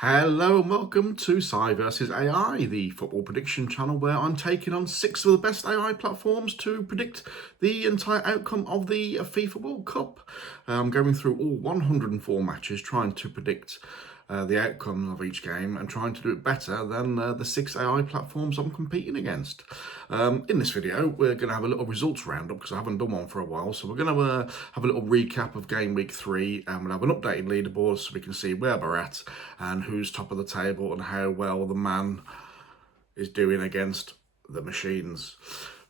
Hello and welcome to Si Vs A.I, the football prediction channel where I'm taking on 6 of the best AI platforms to predict the entire outcome of the FIFA World Cup. I'm going through all 104 matches, trying to predict the outcome of each game and trying to do it better than the 6 AI platforms I'm competing against. In this video, we're going to have a little results roundup because I haven't done one for a while. So we're going to have a little recap of game week 3 and we'll have an updated leaderboard so we can see where we're at and who's top of the table and how well the man is doing against the machines.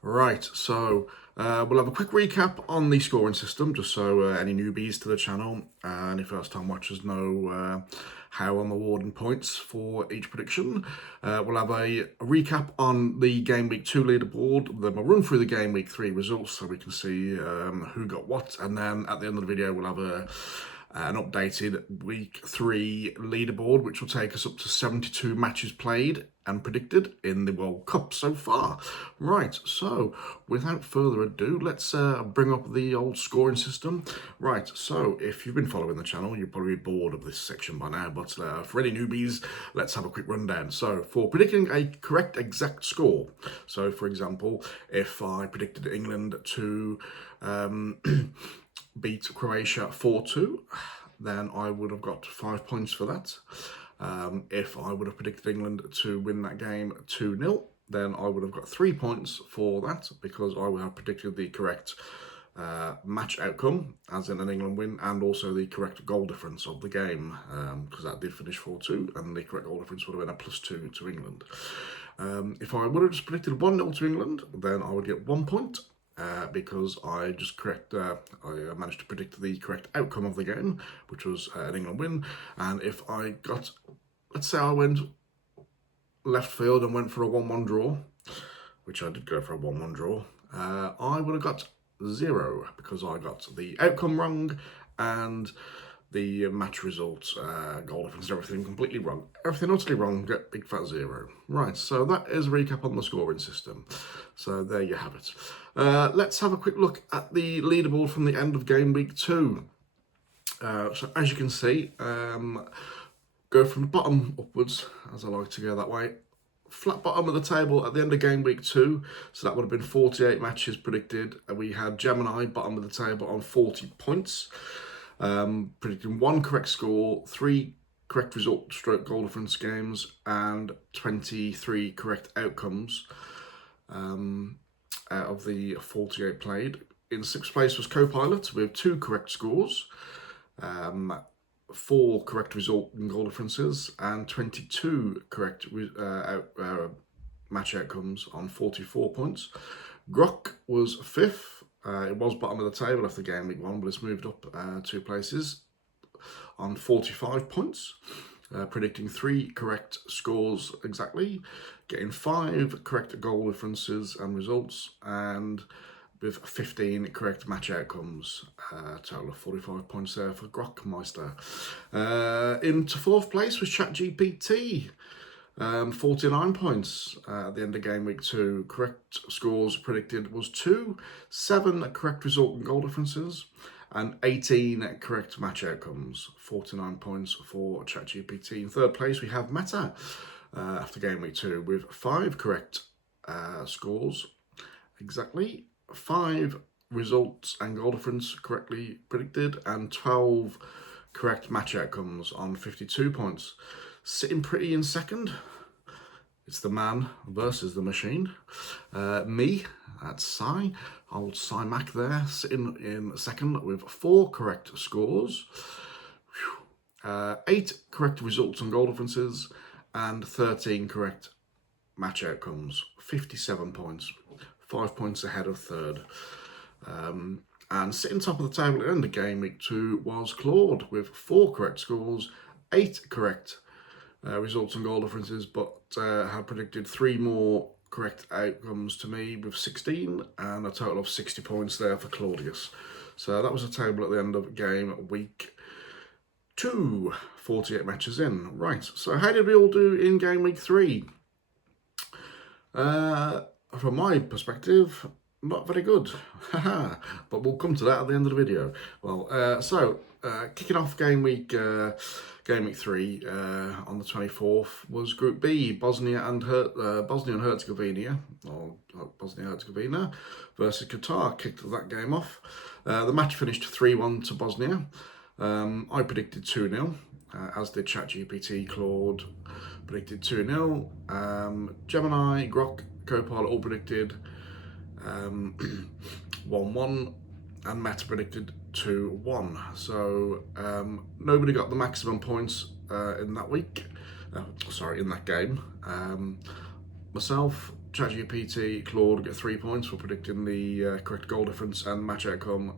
Right, so we'll have a quick recap on the scoring system, just so any newbies to the channel and any first-time watchers know how I'm awarding points for each prediction. We'll have a recap on the Game Week 2 leaderboard, then we'll run through the Game Week 3 results so we can see who got what, and then at the end of the video we'll have an updated Week 3 leaderboard, which will take us up to 72 matches played and predicted in the World Cup so far. Right, so without further ado, let's bring up the old scoring system. Right, so if you've been following the channel, you're probably bored of this section by now, but for any newbies, let's have a quick rundown. So for predicting a correct exact score, so for example, if I predicted England to beat Croatia 4-2, then I would have got 5 points for that. If I would have predicted England to win that game 2-0, then I would have got 3 points for that because I would have predicted the correct match outcome, as in an England win, and also the correct goal difference of the game, because that did finish 4-2, and the correct goal difference would have been a +2 to England. If I would have just predicted 1-0 to England, then I would get 1 point. Because I managed to predict the correct outcome of the game, which was an England win. And if I got, let's say I went left field and went for a 1-1 draw, which I did go for a 1-1 draw, I would have got 0 because I got the outcome wrong and the match results, goal difference, everything completely wrong. Everything utterly wrong, get big fat 0. Right, so that is a recap on the scoring system. So there you have it. Let's have a quick look at the leaderboard from the end of game week 2. So as you can see, go from the bottom upwards, as I like to go that way. Flat bottom of the table at the end of game week 2, so that would have been 48 matches predicted. We had Gemini bottom of the table on 40 points. Predicting 1 correct score, 3 correct result stroke goal difference games, and 23 correct outcomes out of the 48 played. In 6th place was Co-Pilot with 2 correct scores, 4 correct result and goal differences, and 22 correct match outcomes on 44 points. Grok was 5th. It was bottom of the table after game week 1, but it's moved up 2 places on 45 points, predicting 3 correct scores exactly, getting 5 correct goal differences and results, and with 15 correct match outcomes, total of 45 points there for Grokmeister. Into 4th place was ChatGPT. 49 points at the end of game week 2. Correct scores predicted was 2, 7 correct result and goal differences, and 18 correct match outcomes. 49 points for ChatGPT. In 3rd place we have Meta after game week 2 with 5 correct scores exactly, 5 results and goal difference correctly predicted, and 12 correct match outcomes on 52 points. Sitting pretty in 2nd, it's the man versus the machine. Me, that's Si, old Si Mac there, sitting in 2nd with 4 correct scores, 8 correct results and goal differences, and 13 correct match outcomes. 57 points, 5 points ahead of 3rd. And sitting top of the table at the end of game week 2 was Claude with 4 correct scores, 8 correct results and goal differences, but have predicted 3 more correct outcomes to me with 16, and a total of 60 points there for Claudius. So that was a table at the end of game week 2, 48 matches in. Right, so how did we all do in game week 3? From my perspective, not very good. But we'll come to that at the end of the video. Well, kicking off game week 3 on the 24th was Group B, Bosnia and Herzegovina, or Bosnia-Herzegovina versus Qatar. Kicked that game off. The match finished 3-1 to Bosnia. I predicted 2-0, as did ChatGPT. Claude predicted 2-0. Gemini, Grok, Copilot all predicted 1-1, and Meta predicted 2-1. So nobody got the maximum points in that week. In that game. Myself, ChatGPT, Claude get 3 points for predicting the correct goal difference and match outcome.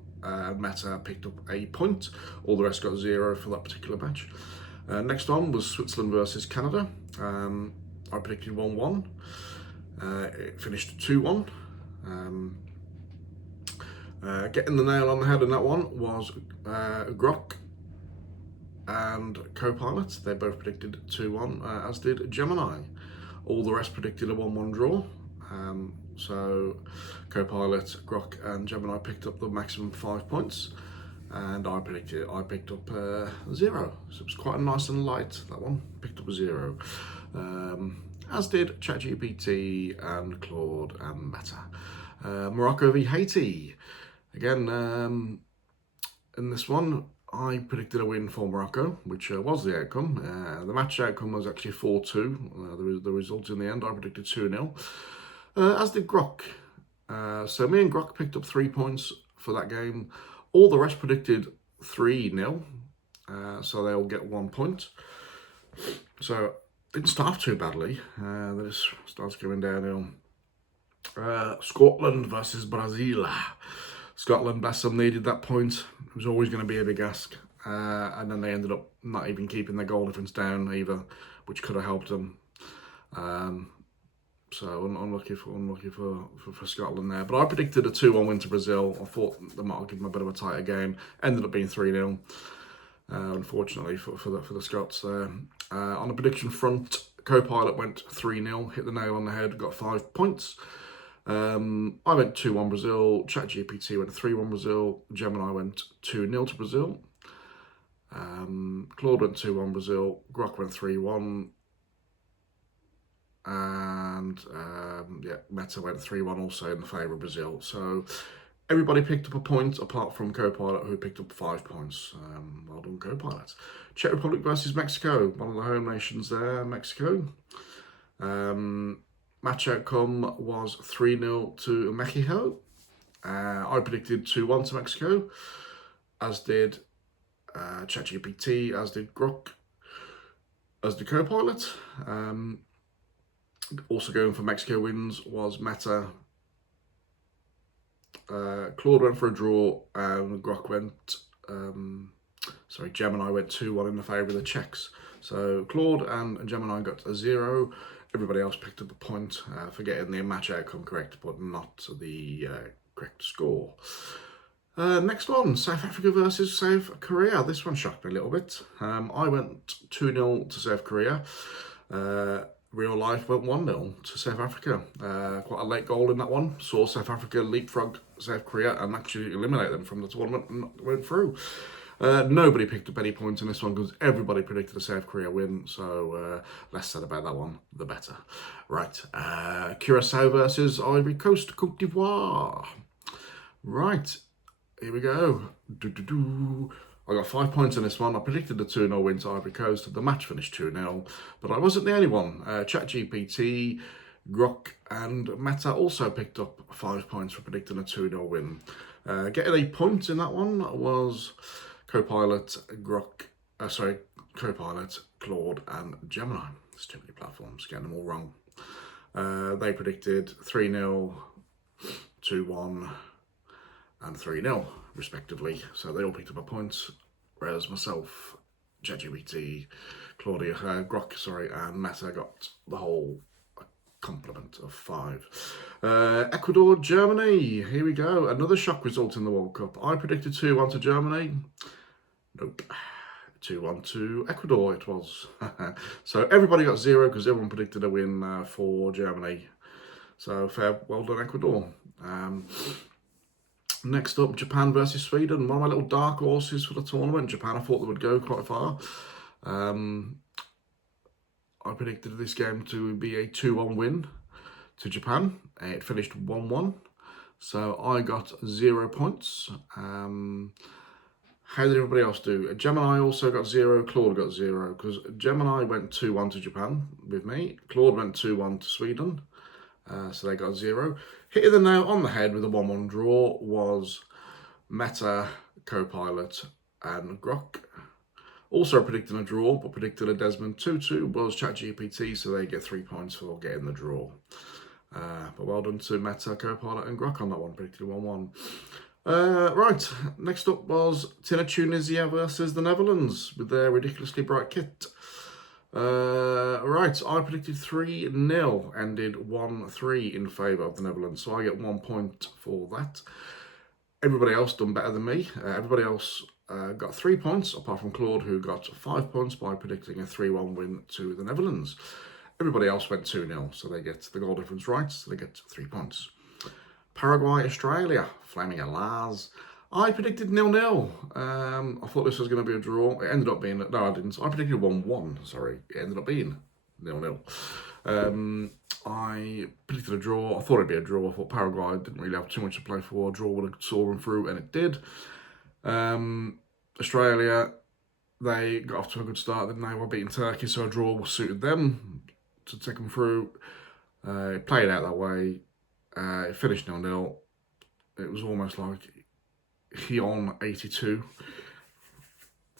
Meta picked up a point. All the rest got 0 for that particular match. Next on was Switzerland versus Canada. I predicted 1-1. It finished 2-1. Getting the nail on the head in that one was Grok and Copilot. They both predicted 2-1, as did Gemini. All the rest predicted a 1-1 draw. So Copilot, Grok and Gemini picked up the maximum 5 points, and I picked up 0. So it was quite nice and light, that one. Picked up a 0. As did ChatGPT and Claude and Meta. Morocco v Haiti. Again, in this one, I predicted a win for Morocco, which was the outcome. The match outcome was actually 4-2. The result in the end, I predicted 2-0. As did Grok. So me and Grok picked up 3 points for that game. All the rest predicted 3-0. So they'll get 1 point. So didn't start too badly. Then it starts going downhill. Scotland versus Brazil. Scotland, bless them, needed that point. It was always going to be a big ask. And then they ended up not even keeping their goal difference down either, which could have helped them. So unlucky for Scotland there. But I predicted a 2-1 win to Brazil. I thought they might have given them a bit of a tighter game. Ended up being 3-0. Unfortunately for the Scots there. On the prediction front, Copilot went 3-0, hit the nail on the head, got 5 points. I went 2-1 Brazil, ChatGPT went 3-1 Brazil, Gemini went 2-0 to Brazil, Claude went 2-1 Brazil, Grok went 3-1, and Meta went 3-1 also in the favour of Brazil. So everybody picked up a point apart from Copilot, who picked up 5 points. Well done, Copilot. Czech Republic versus Mexico, one of the home nations there, Mexico. Match outcome was 3-0 to Mexico. I predicted 2-1 to Mexico, as did ChatGPT, as did Grok, as did Copilot. Also going for Mexico wins was Meta. Claude went for a draw, and Grok went, Gemini went 2-1 in the favour of the Czechs. So Claude and Gemini got a 0. Everybody else picked up a point for getting the match outcome correct, but not the correct score. Next one, South Africa versus South Korea. This one shocked me a little bit. I went 2-0 to South Korea. Real life went 1-0 to South Africa. Quite a late goal in that one. Saw South Africa leapfrog South Korea and actually eliminate them from the tournament and went through. Nobody picked up any points in this one because everybody predicted a South Korea win. So less said about that one, the better. Right, Curacao versus Ivory Coast, Côte d'Ivoire. Right, here we go. I got 5 points in this one. I predicted the 2-0 win to Ivory Coast. The match finished 2-0, but I wasn't the only one. ChatGPT, Grok and Meta also picked up 5 points for predicting a 2-0 win. Getting a point in that one was Copilot, Claude and Gemini. There's too many platforms, getting them all wrong. They predicted 3-0, 2-1 and 3-0 respectively. So they all picked up a point, whereas myself, ChatGPT, Grok, and Meta got the whole complement of 5. Ecuador, Germany. Here we go. Another shock result in the World Cup. I predicted 2-1 to Germany. Nope. 2-1 to Ecuador it was. So everybody got 0 because everyone predicted a win for Germany. So well done, Ecuador. Next up, Japan versus Sweden. One of my little dark horses for the tournament. Japan, I thought they would go quite far. I predicted this game to be a 2-1 win to Japan. It finished 1-1. So I got 0 points. How did everybody else do? Gemini also got 0. Claude got 0. Because Gemini went 2-1 to Japan with me. Claude went 2-1 to Sweden. So they got 0. Hitting the nail on the head with a 1-1 draw was Meta, Copilot, and Grok. Also predicting a draw, but predicted a Desmond 2-2 was ChatGPT, so they get 3 points for getting the draw. But well done to Meta, Copilot, and Grok on that one, predicted 1-1. Right, next up was Tunisia versus the Netherlands with their ridiculously bright kit. Right, I predicted 3-0, ended 1-3 in favour of the Netherlands, so I get 1 point for that. Everybody else done better than me. Everybody else got 3 points, apart from Claude, who got 5 points by predicting a 3-1 win to the Netherlands. Everybody else went 2-0, so they get the goal difference right, so they get 3 points. Paraguay, Australia, Flaming Alas. I predicted 0-0. I thought this was going to be a draw. It ended up being... No, I didn't. I predicted 1-1, sorry. It ended up being 0-0. I predicted a draw. I thought it'd be a draw. I thought Paraguay didn't really have too much to play for. A draw would have saw them through, and it did. Australia, they got off to a good start, didn't they? Were beating Turkey, so a draw suited them to take them through. It played out that way. It finished 0-0. It was almost like Hyon 82,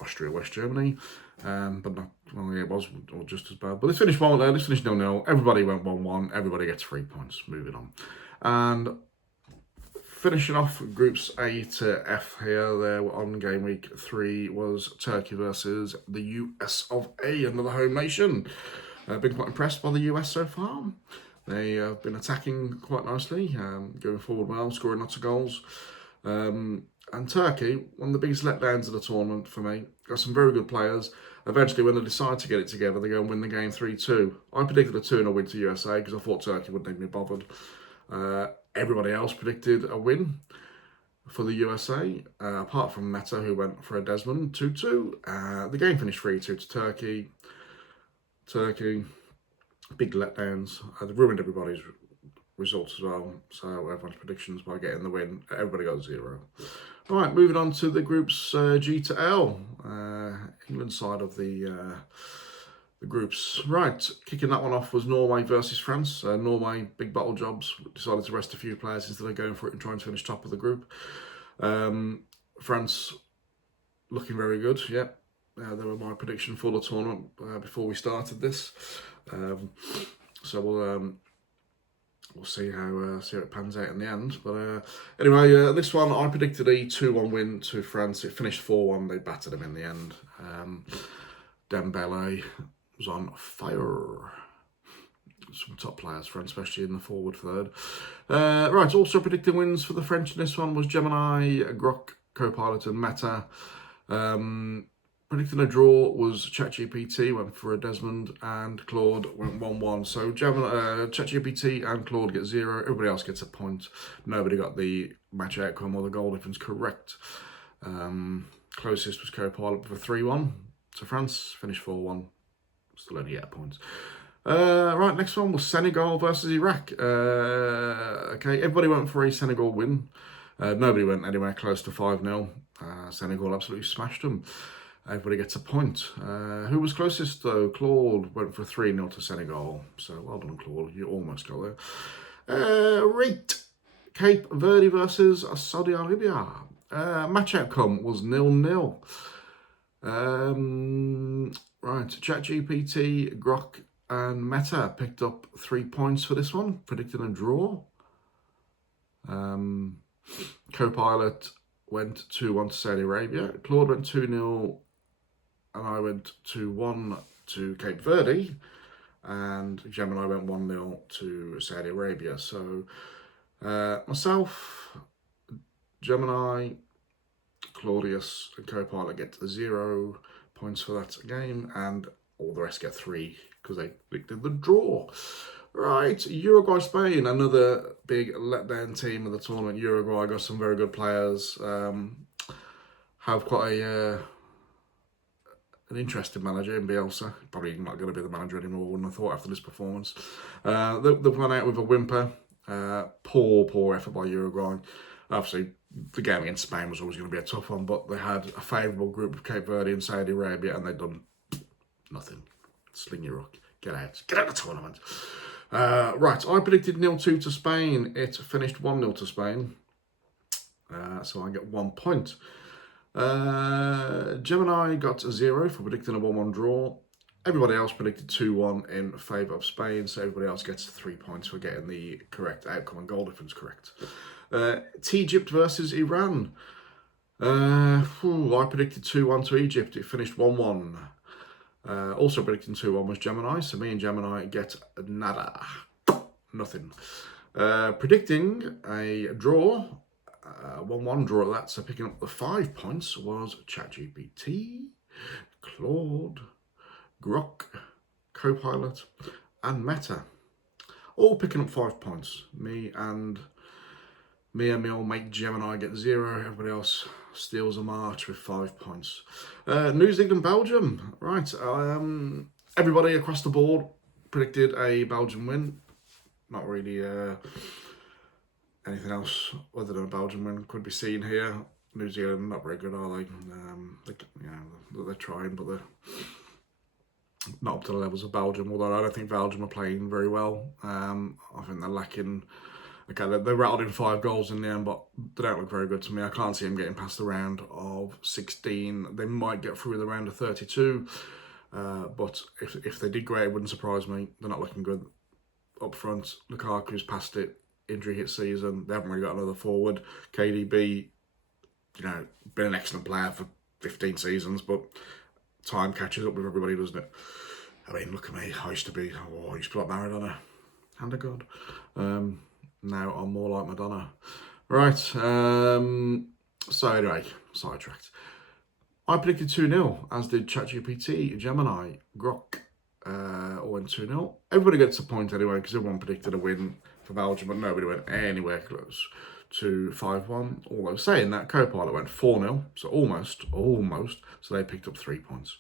Austria, West Germany. But not, well, yeah, it was just as bad. But this finished 1-0. This finished 0-0. Everybody went 1-1. Everybody gets 3 points. Moving on. And finishing off groups A to F here, there on game week 3 was Turkey versus the US of A, another home nation. I've been quite impressed by the US so far. They have been attacking quite nicely, going forward well, scoring lots of goals. And Turkey, one of the biggest letdowns of the tournament for me. Got some very good players. Eventually, when they decide to get it together, they go and win the game 3-2. I predicted a 2-0 win to USA because I thought Turkey wouldn't even be bothered. Everybody else predicted a win for the USA, apart from Meta, who went for a Desmond 2-2. The game finished 3-2 to Turkey. Turkey, big letdowns. They ruined everybody's results as well. So everyone's predictions by getting the win. Everybody got 0. All right, moving on to the groups G to L. England side of the groups. Right, kicking that one off was Norway versus France. Norway, big battle jobs, decided to rest a few players instead of going for it and trying to finish top of the group. France looking very good, yeah. They were my prediction for the tournament before we started this. So we'll see how it pans out in the end. But anyway, this one I predicted a 2-1 win to France. It finished 4-1. They battered them in the end. Dembele was on fire. Some top players, France, especially in the forward third. Right, also predicting wins for the French in this one was Gemini, Grok, Copilot, and Meta. Predicting a draw was ChatGPT, went for a Desmond, and Claude went 1-1. So ChatGPT and Claude get 0. Everybody else gets a point. Nobody got the match outcome or the goal difference correct. Closest was Copilot for 3-1 to France. Finished 4-1. Still only get a point. Right, next one was Senegal versus Iraq. Okay, everybody went for a Senegal win. Nobody went anywhere close to 5-0. Senegal absolutely smashed them. Everybody gets a point. Who was closest though? Claude went for 3-0 to Senegal. So well done, Claude. You almost got there. Right. Cape Verde versus Saudi Arabia. Match outcome was 0-0. Right. ChatGPT, Grok, and Meta picked up 3 points for this one, predicting a draw. Copilot went 2-1 to Saudi Arabia. Claude went 2-0. And I went 2-1 to Cape Verde, and Gemini went 1-0 to Saudi Arabia. So myself, Gemini, Claudius, and Copilot get 0 points for that game, and all the rest get 3 because they predicted the draw. Right, Uruguay, Spain, another big letdown team of the tournament. Uruguay got some very good players. Have quite an interesting manager in Bielsa. Probably not going to be the manager anymore, wouldn't have thought, after this performance. They've gone out with a whimper. Poor effort by Uruguay. Obviously, the game against Spain was always going to be a tough one, but they had a favourable group of Cape Verde and Saudi Arabia, and they'd done nothing. Sling your rock. Get out. Get out of the tournament. Right, I predicted 0-2 to Spain. It finished 1-0 to Spain. So I get 1 point. Gemini got a 0 for predicting a 1-1 draw. Everybody else predicted 2-1 in favour of Spain, so everybody else gets 3 points for getting the correct outcome and goal difference correct. Egypt versus Iran. I predicted 2-1 to Egypt. It finished 1-1. Also predicting 2-1 was Gemini, so me and Gemini get nada. Nothing. Predicting a draw, 1-1 draw at that, so picking up the 5 points was ChatGPT, Claude, Grok, Copilot, and Meta. All picking up 5 points. Me and my old mate Gemini get 0. Everybody else steals a march with 5 points. New Zealand, Belgium. Right. Everybody across the board predicted a Belgian win. Not really anything else other than a Belgian win could be seen here. New Zealand not very good, are they? They're trying, but they're not up to the levels of Belgium. Although I don't think Belgium are playing very well. I think they're lacking. Okay, they rattled in 5 goals in the end, but they don't look very good to me. I can't see them getting past the round of 16. They might get through the round of 32, but if they did great, it wouldn't surprise me. They're not looking good up front. Lukaku's past it, injury hit season. They haven't really got another forward. KDB, been an excellent player for 15 seasons, but time catches up with everybody, doesn't it? I mean, look at me. I used to be like Maradona. Hand of God. Now I'm more like Madonna. Right, so anyway, sidetracked. I predicted 2-0, as did ChatGPT, Gemini, Grok, all went 2-0. Everybody gets a point anyway, because everyone predicted a win for Belgium, but nobody went anywhere close to 5-1. Although saying that, Copilot went 4-0, so almost, so they picked up 3 points.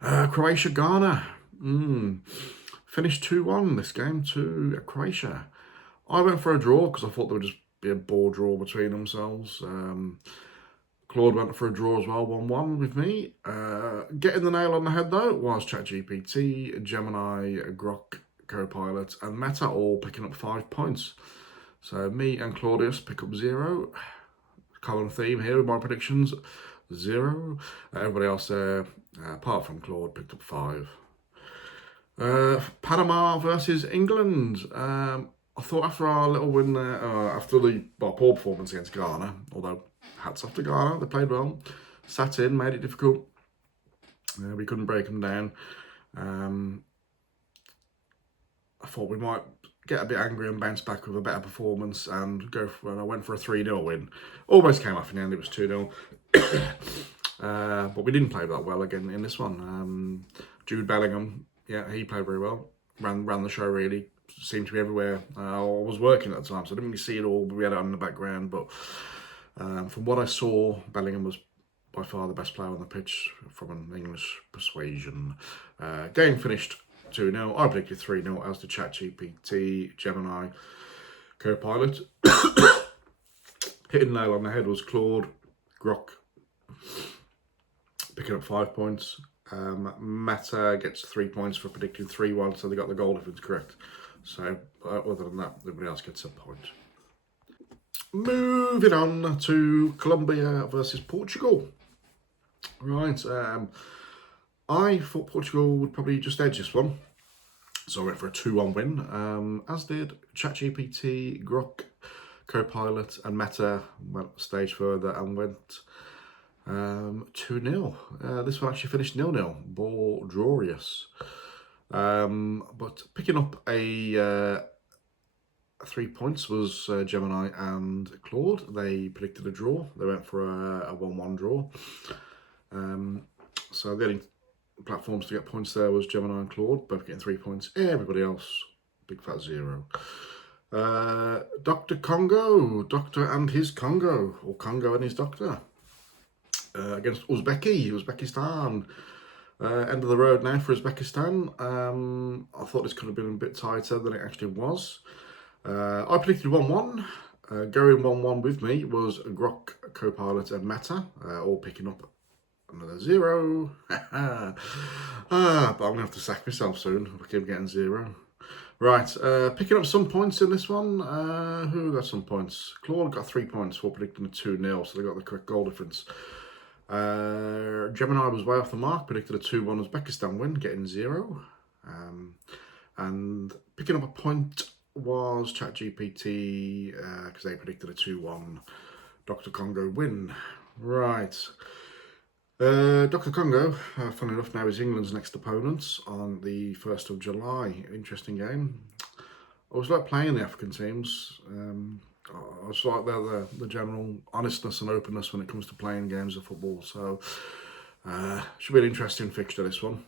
Croatia, Ghana, finished 2-1 this game to Croatia. I went for a draw because I thought there would just be a ball draw between themselves. Claude went for a draw as well, 1-1 with me. Getting the nail on the head, though, was ChatGPT, Gemini, Grok, Copilot, and Meta all picking up 5 points. So me and Claudius pick up 0. Common theme here with my predictions, 0. Everybody else there, apart from Claude, picked up 5. Panama versus England. I thought after our little win there, after the poor performance against Ghana, although hats off to Ghana, they played well, sat in, made it difficult. We couldn't break them down. I thought we might get a bit angry and bounce back with a better performance and go for, and I went for a 3-0 win. Almost came off in the end, it was 2-0. But we didn't play that well again in this one. Jude Bellingham, yeah, he played very well. Ran the show really. Seemed to be everywhere. I was working at the time, so I didn't really see it all, but we had it on in the background. But from what I saw, Bellingham was by far the best player on the pitch from an English persuasion. Game finished 2-0. I predicted 3-0 as the ChatGPT, Gemini, Copilot. Hitting the nail on the head was Claude, Grok, picking up 5 points. Meta gets 3 points for predicting 3-1, so they got the goal difference correct. So, other than that, everybody else gets a point. Moving on to Colombia versus Portugal. Right, I thought Portugal would probably just edge this one. So I went for a 2-1 win, as did ChatGPT, Grok, Copilot, and Meta went a stage further and went 2-0. This one actually finished 0-0, Bordurious. But picking up a 3 points was Gemini and Claude. They predicted a draw. They went for a 1-1 draw. So the only platforms to get points there was Gemini and Claude, both getting 3 points. Everybody else big fat 0. Dr. Congo, Doctor and his Congo, or Congo and his Doctor, against Uzbekistan. End of the road now for Uzbekistan. I thought this could have been a bit tighter than it actually was. I predicted 1-1. Going 1-1 with me was Grok, Co-Pilot and Meta, all picking up another 0. But I'm going to have to sack myself soon if I keep getting 0. Right, picking up some points in this one. Who got some points? Claude got 3 points for predicting a 2-0, so they got the correct goal difference. Gemini was way off the mark, predicted a 2-1 Uzbekistan win, getting 0. And picking up a point was ChatGPT, because they predicted a 2-1 Dr. Congo win. Right. Dr. Congo, funnily enough, now is England's next opponent on the 1st of July. Interesting game. I always like playing the African teams. I just like the general honestness and openness when it comes to playing games of football. So, should be an interesting fixture, this one.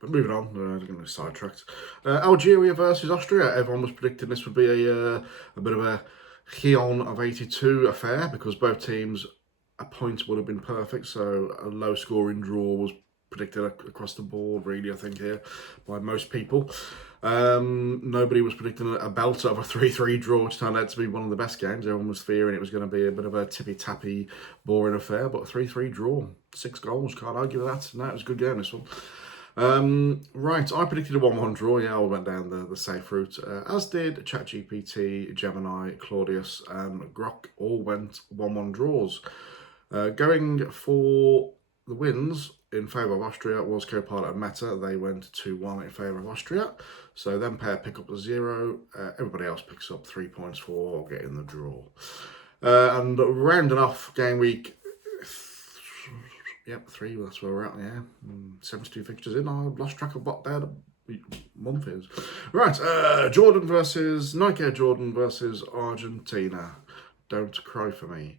But moving on, I'm going to be sidetracked. Algeria versus Austria. Everyone was predicting this would be a bit of a Hion of 82 affair, because both teams, a point would have been perfect, so a low scoring draw was predicted across the board, really, I think, here by most people. Nobody was predicting a belter of a 3-3 draw, which turned out to be one of the best games. Everyone was fearing it was going to be a bit of a tippy-tappy, boring affair, but a 3-3 draw, 6 goals, can't argue with that. No, it was a good game, this one. Right, I predicted a 1-1 draw. Yeah, I went down the safe route, as did ChatGPT, Gemini, Claudius and Grok, all went 1-1 draws. Going for the wins in favour of Austria was Co-Pilot and Meta. They went 2-1 in favour of Austria. So them pair pick up a 0. Everybody else picks up 3 points for getting the draw. And rounding off game week, yep, 3, that's where we're at, yeah. 72 fixtures in. I've lost track of what the month is. Right, Nike Jordan versus Argentina. Don't cry for me.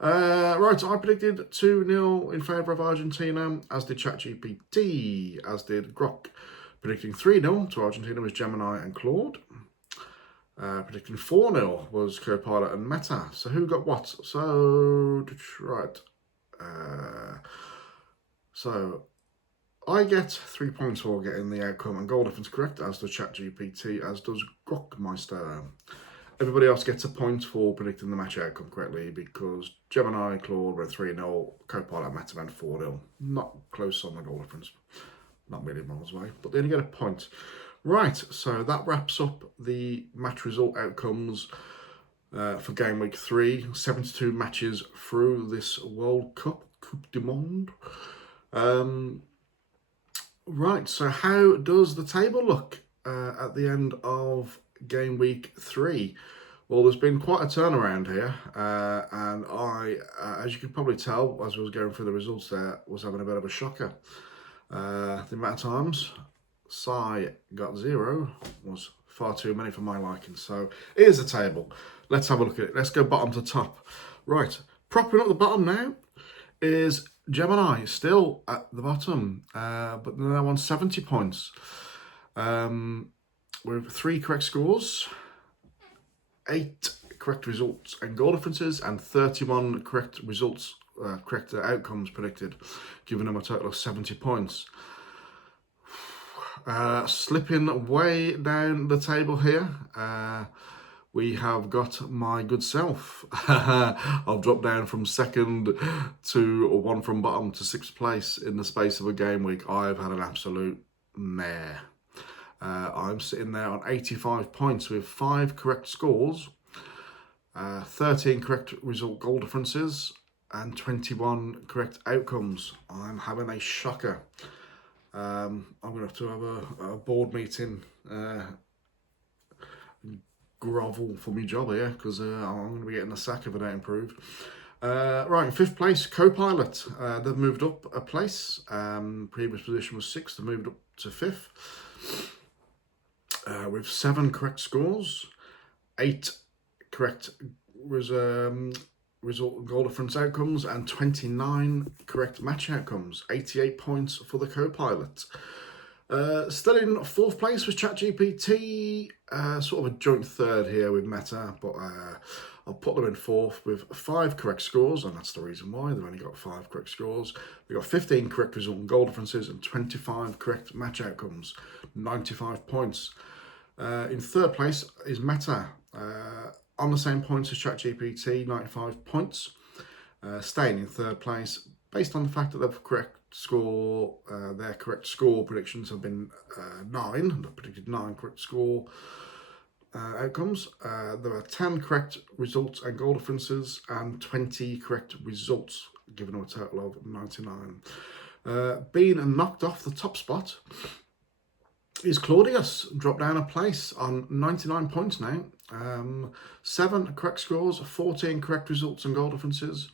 Right, I predicted 2-0 in favour of Argentina, as did ChatGPT, as did Grok. Predicting 3-0 to Argentina was Gemini and Claude. Predicting 4-0 was Co-Pilot and Meta. So who got what? So, right. So I get 3 points for getting the outcome and goal difference correct, as does ChatGPT, as does Grokmeister. Everybody else gets a point for predicting the match outcome correctly, because Gemini and Claude went 3-0, Co-Pilot and Meta went 4-0. Not close on the goal difference, not really miles away, but they only get a point. Right, so that wraps up the match result outcomes for game week 3. 72 matches through this World Cup, Coupe du Monde. Right, so how does the table look at the end of game week 3? Well, there's been quite a turnaround here, and I, as you can probably tell, as I was going through the results there, was having a bit of a shocker. The amount of times Si got 0 was far too many for my liking. So here's the table. Let's have a look at it. Let's go bottom to top. Right, propping up the bottom now is Gemini, still at the bottom, but they're now on 70 points. With 3 correct scores, 8 correct results and goal differences, and 31 correct results, correct outcomes predicted, giving them a total of 70 points. Slipping way down the table here, we have got my good self. I've dropped down from 2nd to 1 from bottom to 6th place in the space of a game week. I've had an absolute mare. I'm sitting there on 85 points with 5 correct scores, 13 correct result goal differences, and 21 correct outcomes. I'm having a shocker. I'm going to have a board meeting, grovel for my job here, because I'm going to be getting a sack if I don't improve. Right, in 5th place, Co-Pilot. They've moved up a place. Previous position was 6th, they moved up to 5th. With 7 correct scores, 8 correct result goal difference outcomes, and 29 correct match outcomes. 88 points for the Co-Pilot. Still in 4th place was ChatGPT, sort of a joint 3rd here with Meta, but I'll put them in 4th with 5 correct scores, and that's the reason why they've only got 5 correct scores. They've got 15 correct result and goal differences and 25 correct match outcomes, 95 points. In 3rd place is Meta, on the same points as ChatGPT, 95 points, staying in 3rd place based on the fact that they've correct score, their correct score predictions have been 9. They've predicted 9 correct score outcomes. There are 10 correct results and goal differences and 20 correct results, giving them a total of 99. Being knocked off the top spot is Claudius, dropped down a place on 99 points now. 7 correct scores, 14 correct results and goal differences,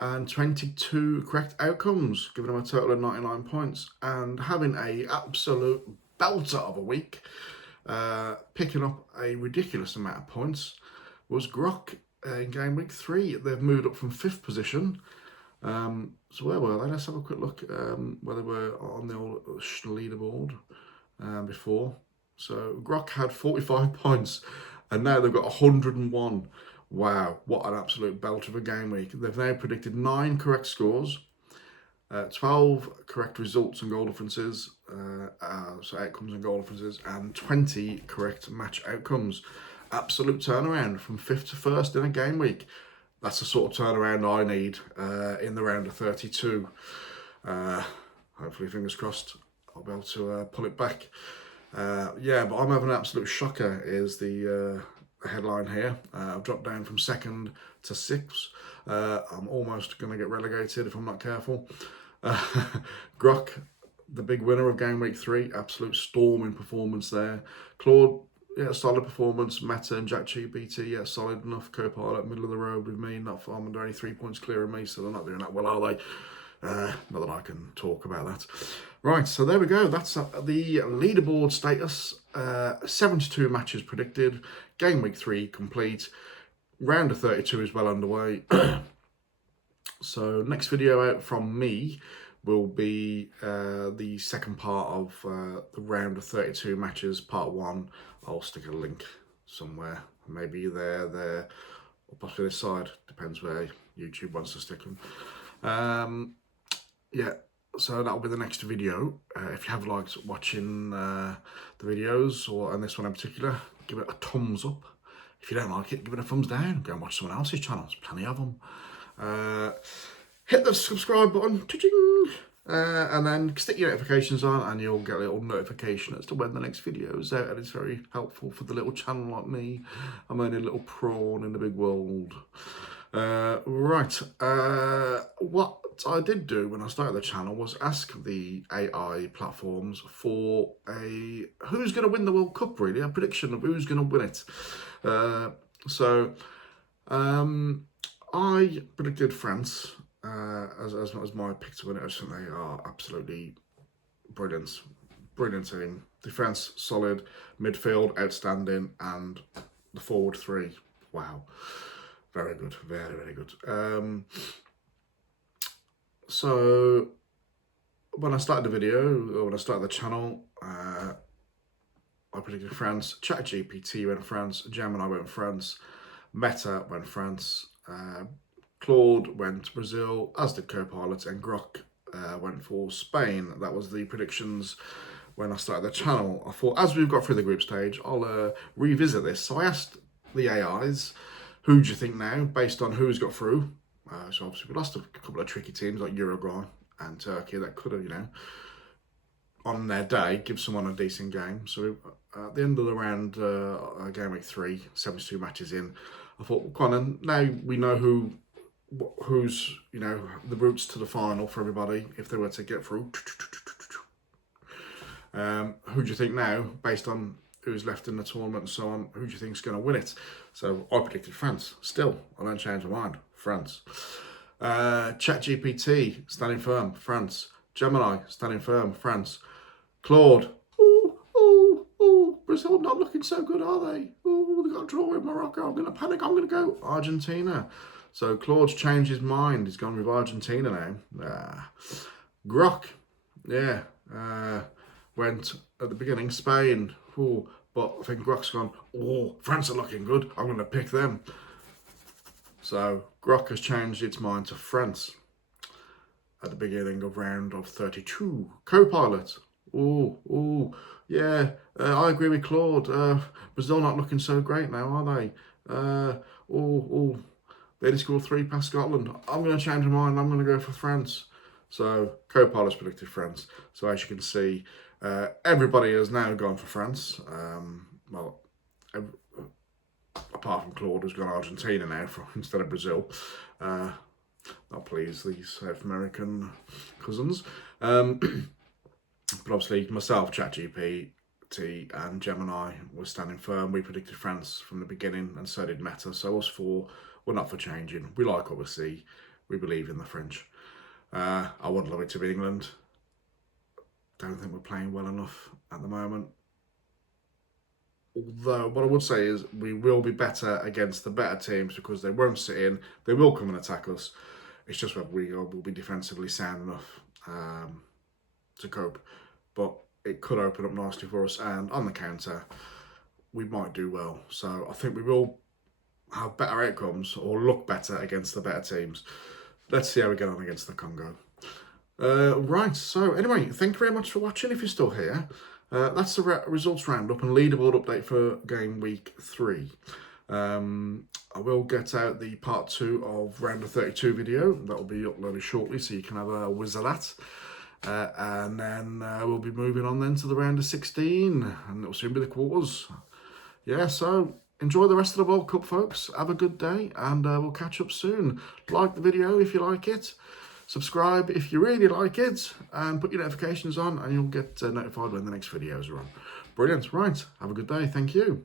and 22 correct outcomes, giving him a total of 99 points. And having a absolute belter of a week, picking up a ridiculous amount of points, was Grok in game week 3. They've moved up from 5th position. So where were they? Let's have a quick look where they were on the old leaderboard before. So Grok had 45 points, and now they've got 101. Wow, what an absolute belter of a game week. They've now predicted 9 correct scores, 12 correct results and goal differences, so outcomes and goal differences, and 20 correct match outcomes. Absolute turnaround from 5th to 1st in a game week. That's the sort of turnaround I need in the round of 32. Hopefully, fingers crossed, I'll be able to pull it back. Yeah, but I'm having an absolute shocker is the headline here. I've dropped down from 2nd to 6th. I'm almost going to get relegated if I'm not careful. Grok, the big winner of game week 3, absolute storming performance there. Claude, yeah, solid performance. Meta and ChatGPT, yeah, solid enough. Copilot, middle of the road with me. Not far, they're only 3 points clear of me, so they're not doing that well, are they? Not that I can talk about that. Right, so there we go. That's the leaderboard status. 72 matches predicted. Game week 3 complete. Round of 32 is well underway. So next video out from me will be the second part of the round of 32 matches, part 1. I'll stick a link somewhere. Maybe there, or possibly this side. Depends where YouTube wants to stick them. Yeah, so that'll be the next video. If you have liked watching the videos, and this one in particular, give it a thumbs up. If you don't like it, give it a thumbs down. Go and watch someone else's channel. There's plenty of them. Hit the subscribe button, and then stick your notifications on, and you'll get a little notification as to when the next video is out. And it's very helpful for the little channel like me. I'm only a little prawn in the big world. Right, what I did do when I started the channel was ask the AI platforms for who's going to win the World Cup, really, a prediction of who's going to win it. So I predicted France as my pick to win it. I just think they are absolutely brilliant team. Defence solid, midfield outstanding, and the forward 3, wow. Very good, very, very good. So when I started the video, or when I started the channel, I predicted France. ChatGPT went France. Gemini went France. Meta went France. Claude went Brazil, as did Copilot, and Grok went for Spain. That was the predictions when I started the channel. I thought, as we've got through the group stage, I'll revisit this. So I asked the AIs, who do you think now, based on who's got through? So obviously we lost a couple of tricky teams like Uruguay and Turkey that could have, on their day, give someone a decent game. So at the end of the round, game week 3, 72 matches in, I thought, come on, now we know who's, the routes to the final for everybody, if they were to get through. Who do you think now, based on who's left in the tournament and so on, who do you think is going to win it? So I predicted France. Still, I don't change my mind. France. ChatGPT, standing firm, France. Gemini, standing firm, France. Claude, Brazil not looking so good, are they? Oh, they got a draw with Morocco. I'm going to panic. I'm going to go Argentina. So Claude's changed his mind. He's gone with Argentina now. Grok, yeah. went at the beginning Spain, oh, but I think Grock's gone, oh, France are looking good, I'm going to pick them. So Grock has changed its mind to France at the beginning of round of 32. Co-pilot, oh, yeah, I agree with Claude. Brazil not looking so great now, are they? They only scored 3 past Scotland. I'm going to change my mind. I'm going to go for France. So co-pilot's predicted France. So as you can see, everybody has now gone for France. Apart from Claude, who's gone Argentina now instead of Brazil. Not pleased, these South American cousins. But obviously, myself, ChatGPT, and Gemini were standing firm. We predicted France from the beginning, and so did Meta. So us four, we're not for changing. We like what we see. We believe in the French. I would love it to be England. Don't think we're playing well enough at the moment. Although, what I would say is we will be better against the better teams because they won't sit in. They will come and attack us. It's just whether we will be defensively sound enough to cope. But it could open up nicely for us, and on the counter, we might do well. So I think we will have better outcomes or look better against the better teams. Let's see how we get on against the Congo. Right, so anyway, thank you very much for watching if you're still here. That's the results roundup and leaderboard update for game week 3. I will get out the part 2 of round of 32 video. That will be uploaded shortly, so you can have a whiz of that. And then we'll be moving on then to the round of 16, and it'll soon be the quarters. Yeah, so enjoy the rest of the World Cup, folks. Have a good day, and we'll catch up soon. Like the video if you like it. Subscribe if you really like it, and put your notifications on, and you'll get notified when the next videos are on. Brilliant. Right, have a good day. Thank you.